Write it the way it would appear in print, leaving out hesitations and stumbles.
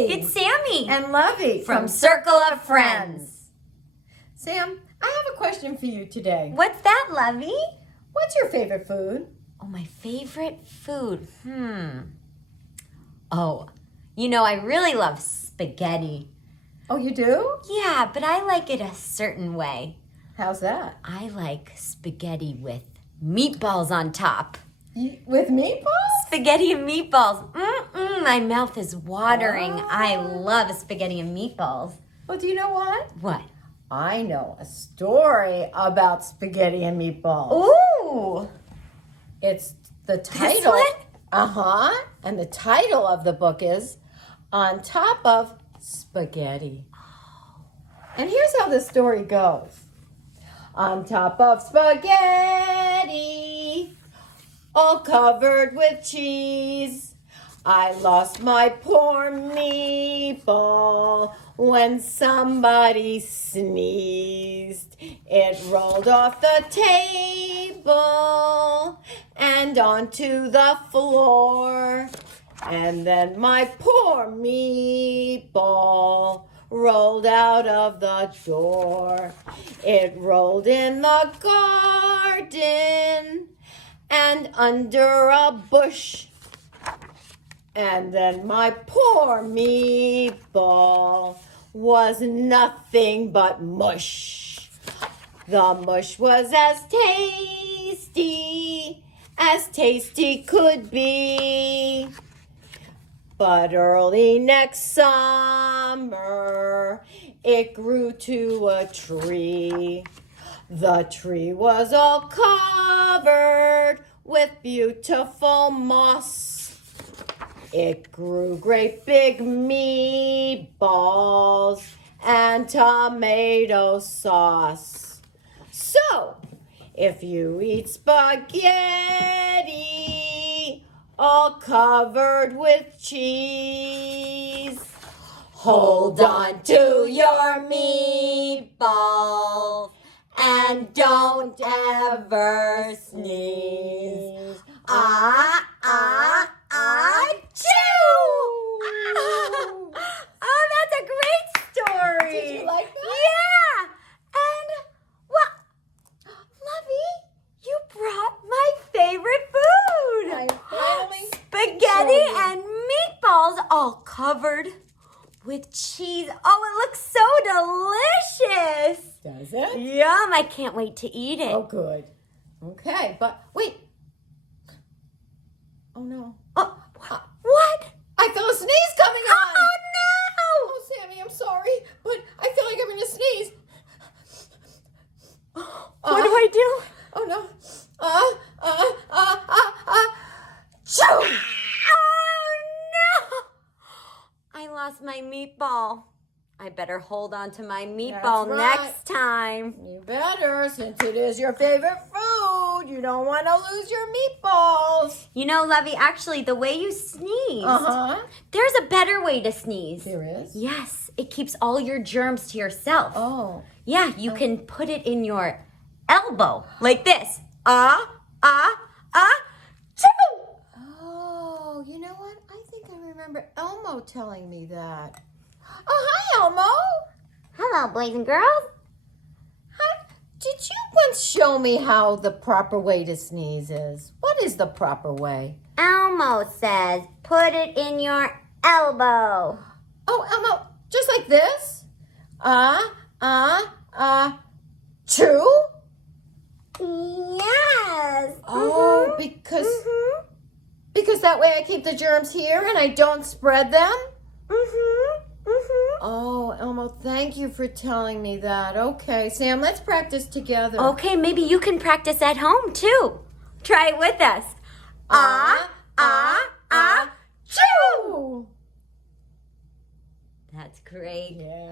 It's Sammy and Lovey from Circle of Friends. Sam, I have a question for you today. What's that, Lovey? What's your favorite food? Oh, my favorite food. Oh, I really love spaghetti. Oh, you do? Yeah, but I like it a certain way. How's that? I like spaghetti with meatballs on top. With meatballs? Spaghetti and meatballs. My mouth is watering. I love spaghetti and meatballs. Well, do you know what? What? I know a story about spaghetti and meatballs. Ooh! It's the title. This one? And the title of the book is On Top of Spaghetti. And here's how the story goes. On top of spaghetti, all covered with cheese, I lost my poor meatball when somebody sneezed. It rolled off the table and onto the floor. And then my poor meatball rolled out of the door. It rolled in the garden and under a bush. And then my poor meatball was nothing but mush. The mush was as tasty could be. But early next summer, it grew to a tree. The tree was all covered with beautiful moss. It grew great big meatballs and tomato sauce. So, if you eat spaghetti all covered with cheese, hold on to your meatballs and don't ever sneeze. Achoo! Oh, that's a great story. Did you like that? Yeah. And, well, Lovey, you brought my favorite food. I finally Spaghetti showed you. and meatballs all covered with cheese. Oh, it looks so delicious. Does it? Yum, I can't wait to eat it. Oh, good. Okay, but wait. Oh, no. Oh, what? I feel a sneeze coming on. Oh, no. Oh, Sammy, I'm sorry, but I feel like I'm going to sneeze. What do I do? Oh, no. Choo! Oh, no. I lost my meatball. I better hold on to my meatball That's right. next time. You better, since it is your favorite food. You don't want to lose your meatballs. Lovey, actually, the way you sneezed, there's a better way to sneeze. There is? Yes, it keeps all your germs to yourself. Oh. Yeah, you can put it in your elbow, like this. Choo! Oh, you know what? I think I remember Elmo telling me that. Oh, hi, Elmo. Hello, boys and girls. Hi. Did you once show me how the proper way to sneeze is? What is the proper way? Elmo says, put it in your elbow. Oh, Elmo, just like this? Chew? Yes. Oh, because that way I keep the germs here and I don't spread them? Oh, Elmo, thank you for telling me that. Okay, Sam, let's practice together. Okay, maybe you can practice at home too. Try it with us. Chew! Chew! That's great. Yeah.